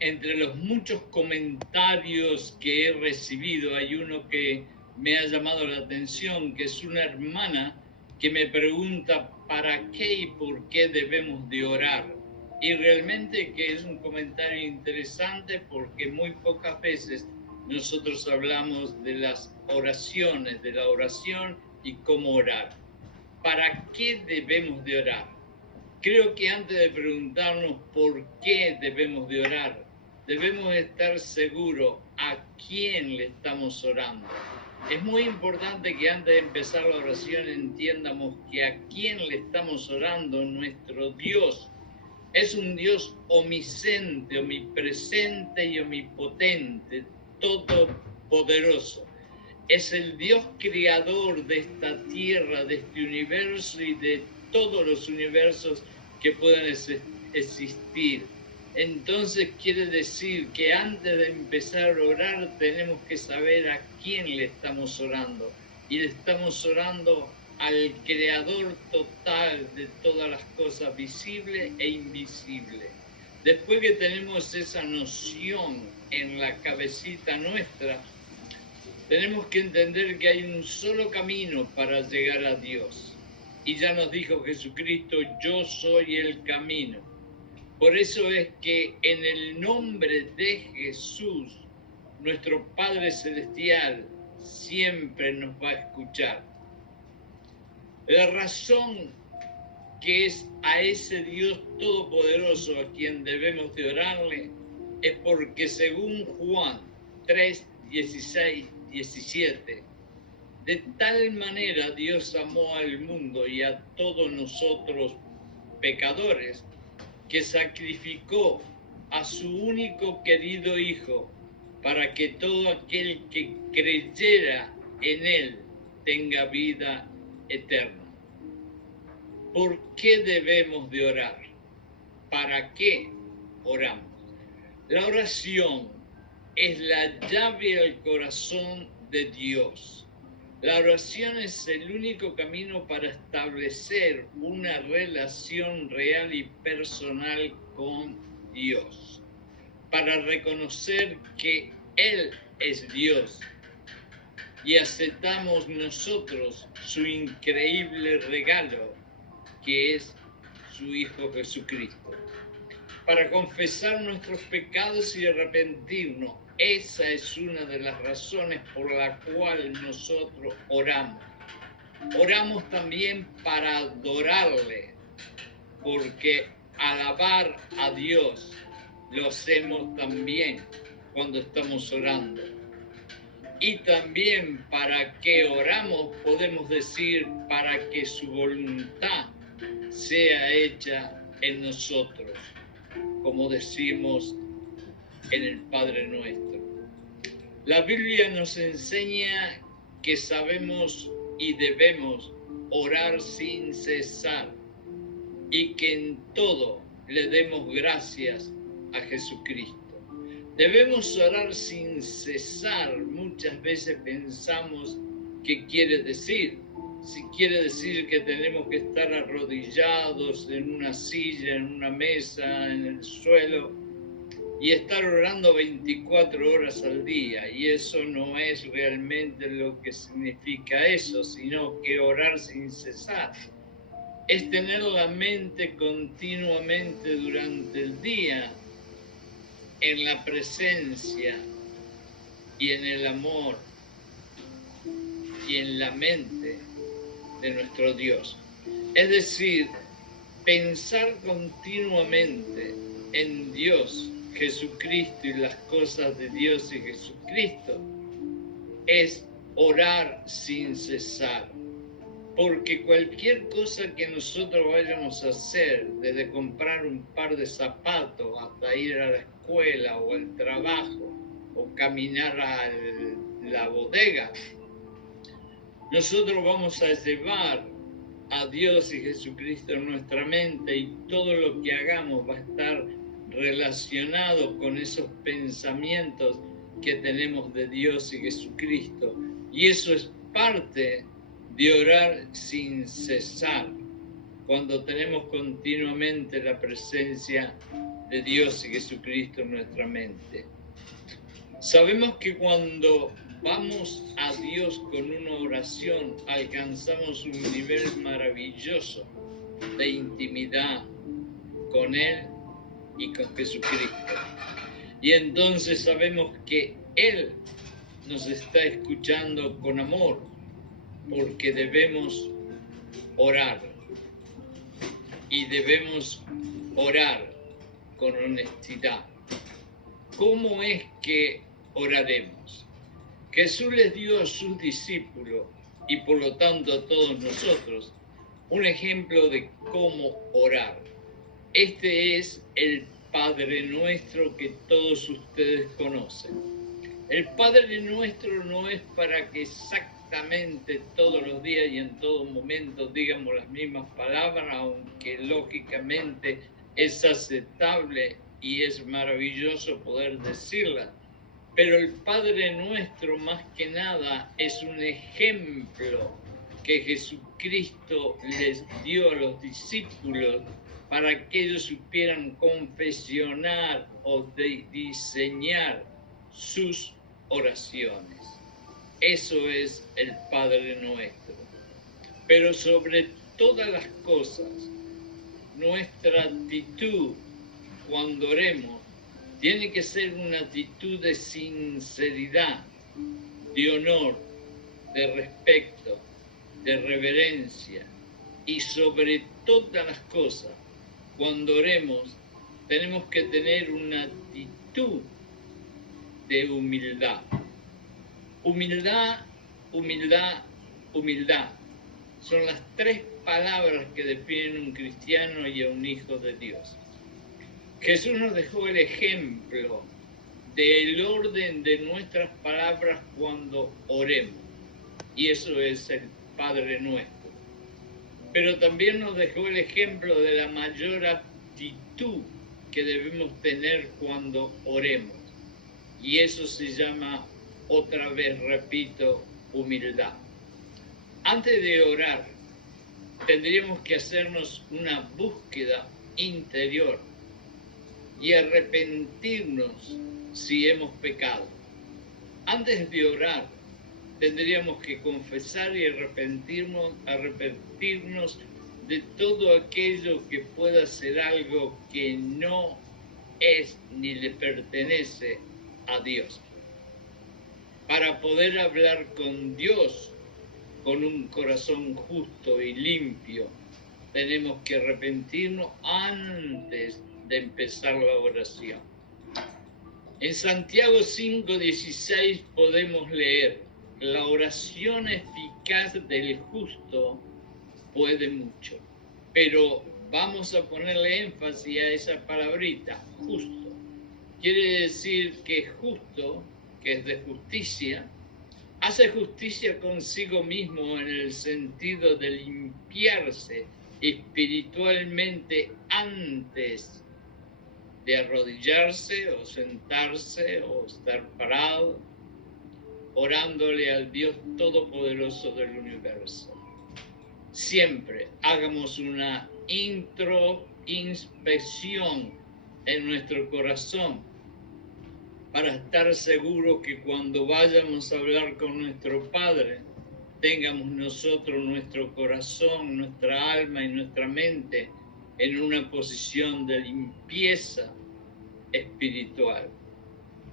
Entre los muchos comentarios que he recibido, hay uno que me ha llamado la atención, que es una hermana que me pregunta para qué y por qué debemos de orar. Y realmente que es un comentario interesante porque muy pocas veces nosotros hablamos de las oraciones, de la oración y cómo orar. ¿Para qué debemos de orar? Creo que antes de preguntarnos por qué debemos de orar, debemos estar seguros a quién le estamos orando. Es muy importante que antes de empezar la oración entiendamos que a quién le estamos orando, nuestro Dios. Es un Dios omnisciente, omnipresente y omnipotente, todopoderoso. Es el Dios creador de esta tierra, de este universo y de todos los universos que puedan existir. Entonces quiere decir que antes de empezar a orar tenemos que saber a quién le estamos orando. Y le estamos orando al creador total de todas las cosas visibles e invisibles. Después que tenemos esa noción en la cabecita nuestra, tenemos que entender que hay un solo camino para llegar a Dios. Y ya nos dijo Jesucristo, yo soy el camino. Por eso es que en el nombre de Jesús, nuestro Padre Celestial siempre nos va a escuchar. La razón que es a ese Dios todopoderoso a quien debemos de orarle es porque según Juan 3, 16, 17, de tal manera Dios amó al mundo y a todos nosotros pecadores, que sacrificó a su único querido Hijo para que todo aquel que creyera en Él tenga vida eterna. ¿Por qué debemos de orar? ¿Para qué oramos? La oración es la llave al corazón de Dios. La oración es el único camino para establecer una relación real y personal con Dios, para reconocer que Él es Dios y aceptamos nosotros su increíble regalo, que es su Hijo Jesucristo. Para confesar nuestros pecados y arrepentirnos. Esa es una de las razones por la cual nosotros oramos. Oramos también para adorarle, porque alabar a Dios lo hacemos también cuando estamos orando. Y también para que oramos podemos decir para que su voluntad sea hecha en nosotros, como decimos en el Padre Nuestro. La Biblia nos enseña que sabemos y debemos orar sin cesar y que en todo le demos gracias a Jesucristo. Debemos orar sin cesar. Muchas veces pensamos qué quiere decir. Si quiere decir que tenemos que estar arrodillados en una silla, en una mesa, en el suelo, y estar orando 24 horas al día, y eso no es realmente lo que significa eso, sino que orar sin cesar es tener la mente continuamente durante el día en la presencia y en el amor y en la mente de nuestro Dios. Es decir, pensar continuamente en Dios, Jesucristo y las cosas de Dios y Jesucristo es orar sin cesar. Porque cualquier cosa que nosotros vayamos a hacer, desde comprar un par de zapatos hasta ir a la escuela o al trabajo o caminar a la bodega, nosotros vamos a llevar a Dios y Jesucristo en nuestra mente y todo lo que hagamos va a estar relacionado con esos pensamientos que tenemos de Dios y Jesucristo. Y eso es parte de orar sin cesar, cuando tenemos continuamente la presencia de Dios y Jesucristo en nuestra mente. Sabemos que cuando vamos a Dios con una oración, alcanzamos un nivel maravilloso de intimidad con Él y con Jesucristo. Y entonces sabemos que Él nos está escuchando con amor, porque debemos orar. Y debemos orar con honestidad. ¿Cómo es que oraremos? Jesús les dio a sus discípulos y por lo tanto a todos nosotros un ejemplo de cómo orar. Este es el Padre Nuestro que todos ustedes conocen. El Padre Nuestro no es para que exactamente todos los días y en todo momento digamos las mismas palabras, aunque lógicamente es aceptable y es maravilloso poder decirlas. Pero el Padre Nuestro más que nada es un ejemplo que Jesucristo les dio a los discípulos para que ellos supieran confesionar o diseñar sus oraciones. Eso es el Padre Nuestro. Pero sobre todas las cosas, nuestra actitud cuando oremos tiene que ser una actitud de sinceridad, de honor, de respeto, de reverencia. Y sobre todas las cosas, cuando oremos, tenemos que tener una actitud de humildad. Humildad, humildad, humildad. Son las tres palabras que definen un cristiano y a un hijo de Dios. Jesús nos dejó el ejemplo del orden de nuestras palabras cuando oremos. Y eso es el Padre Nuestro. Pero también nos dejó el ejemplo de la mayor actitud que debemos tener cuando oremos. Y eso se llama, otra vez repito, humildad. Antes de orar, tendríamos que hacernos una búsqueda interior y arrepentirnos si hemos pecado. Antes de orar, tendríamos que confesar y arrepentirnos de todo aquello que pueda ser algo que no es ni le pertenece a Dios. Para poder hablar con Dios con un corazón justo y limpio, tenemos que arrepentirnos antes de empezar la oración. En Santiago 5:16 podemos leer: la oración eficaz del justo puede mucho. Pero vamos a ponerle énfasis a esa palabrita, justo. Quiere decir que justo, que es de justicia, hace justicia consigo mismo en el sentido de limpiarse espiritualmente antes de arrodillarse o sentarse o estar parado, orándole al Dios Todopoderoso del universo. Siempre hagamos una introspección en nuestro corazón para estar seguros que cuando vayamos a hablar con nuestro Padre, tengamos nosotros nuestro corazón, nuestra alma y nuestra mente en una posición de limpieza espiritual.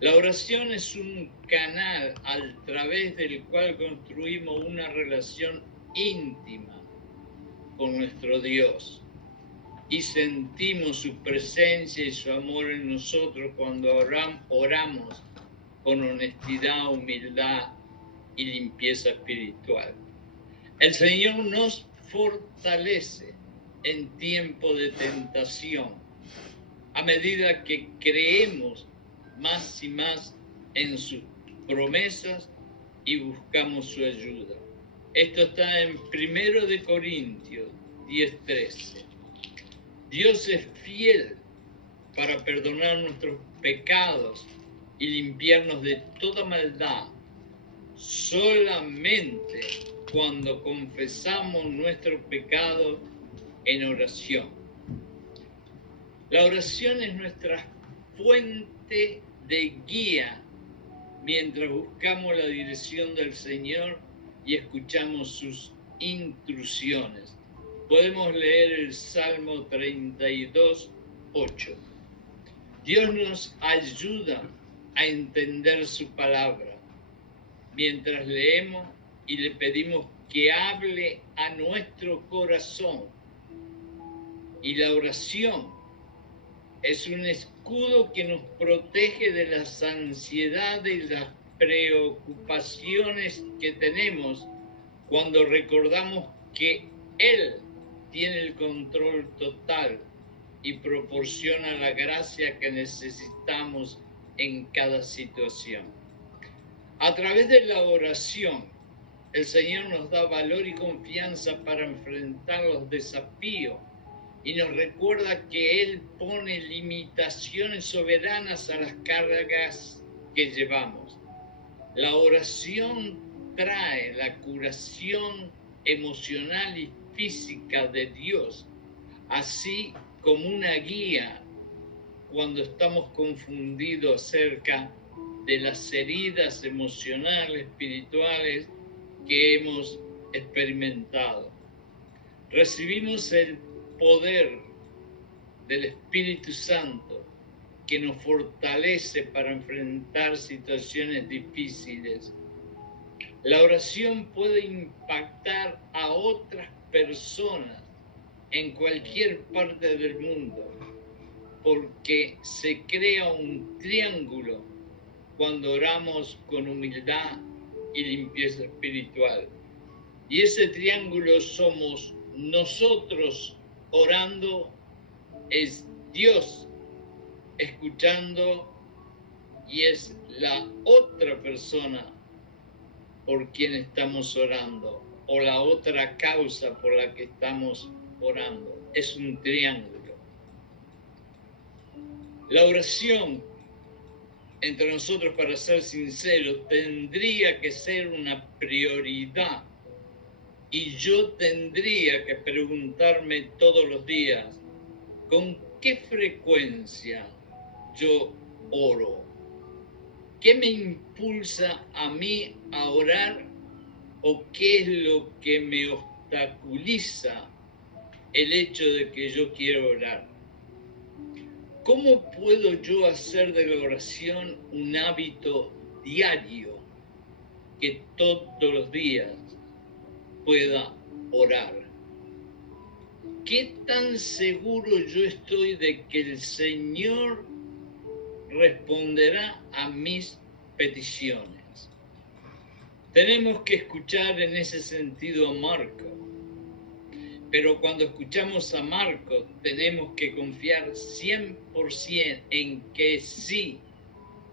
La oración es un canal a través del cual construimos una relación íntima con nuestro Dios y sentimos su presencia y su amor en nosotros cuando oramos con honestidad, humildad y limpieza espiritual. El Señor nos fortalece en tiempo de tentación a medida que creemos más y más en sus promesas y buscamos su ayuda. Esto está en 1 de Corintios 10:13. Dios es fiel para perdonar nuestros pecados y limpiarnos de toda maldad solamente cuando confesamos nuestros pecados en oración. La oración es nuestra fuente de guía mientras buscamos la dirección del Señor y escuchamos sus instrucciones. Podemos leer el Salmo 32, 8. Dios nos ayuda a entender su palabra mientras leemos y le pedimos que hable a nuestro corazón. Y la oración es un escudo que nos protege de las ansiedades y las preocupaciones que tenemos cuando recordamos que Él tiene el control total y proporciona la gracia que necesitamos en cada situación. A través de la oración, el Señor nos da valor y confianza para enfrentar los desafíos y nos recuerda que Él pone limitaciones soberanas a las cargas que llevamos. La oración trae la curación emocional y física de Dios, así como una guía cuando estamos confundidos acerca de las heridas emocionales, espirituales que hemos experimentado. Recibimos el poder del Espíritu Santo que nos fortalece para enfrentar situaciones difíciles. La oración puede impactar a otras personas en cualquier parte del mundo, porque se crea un triángulo cuando oramos con humildad y limpieza espiritual. Y ese triángulo somos nosotros orando, es Dios escuchando y es la otra persona por quien estamos orando o la otra causa por la que estamos orando. Es un triángulo. La oración entre nosotros, para ser sinceros, tendría que ser una prioridad y yo tendría que preguntarme todos los días, ¿con qué frecuencia yo oro? ¿Qué me impulsa a mí a orar o qué es lo que me obstaculiza el hecho de que yo quiero orar? ¿Cómo puedo yo hacer de la oración un hábito diario que todos los días pueda orar? ¿Qué tan seguro yo estoy de que el Señor responderá a mis peticiones? Tenemos que escuchar en ese sentido a Marcos. Pero cuando escuchamos a Marcos, tenemos que confiar 100% en que sí,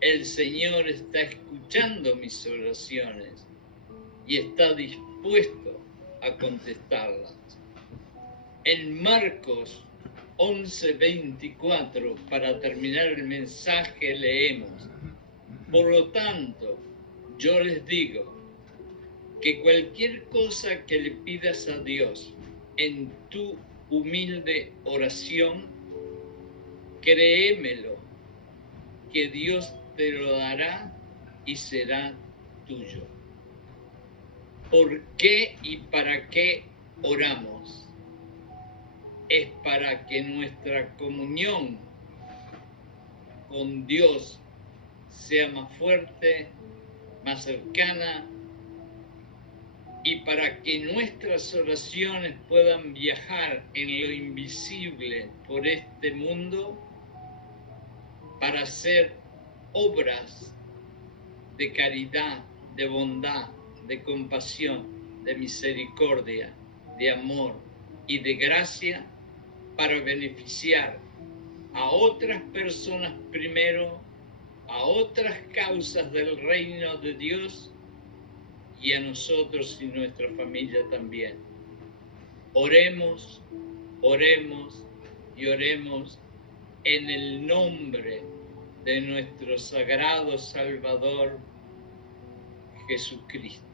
el Señor está escuchando mis oraciones y está dispuesto a contestarlas. En Marcos 11:24, para terminar el mensaje, leemos: por lo tanto, yo les digo que cualquier cosa que le pidas a Dios en tu humilde oración, créemelo, que Dios te lo dará y será tuyo. ¿Por qué y para qué oramos? Es para que nuestra comunión con Dios sea más fuerte, más cercana, y para que nuestras oraciones puedan viajar en lo invisible por este mundo para hacer obras de caridad, de bondad, de compasión, de misericordia, de amor y de gracia para beneficiar a otras personas primero, a otras causas del reino de Dios y a nosotros y nuestra familia también. Oremos, oremos y oremos en el nombre de nuestro sagrado Salvador Jesucristo.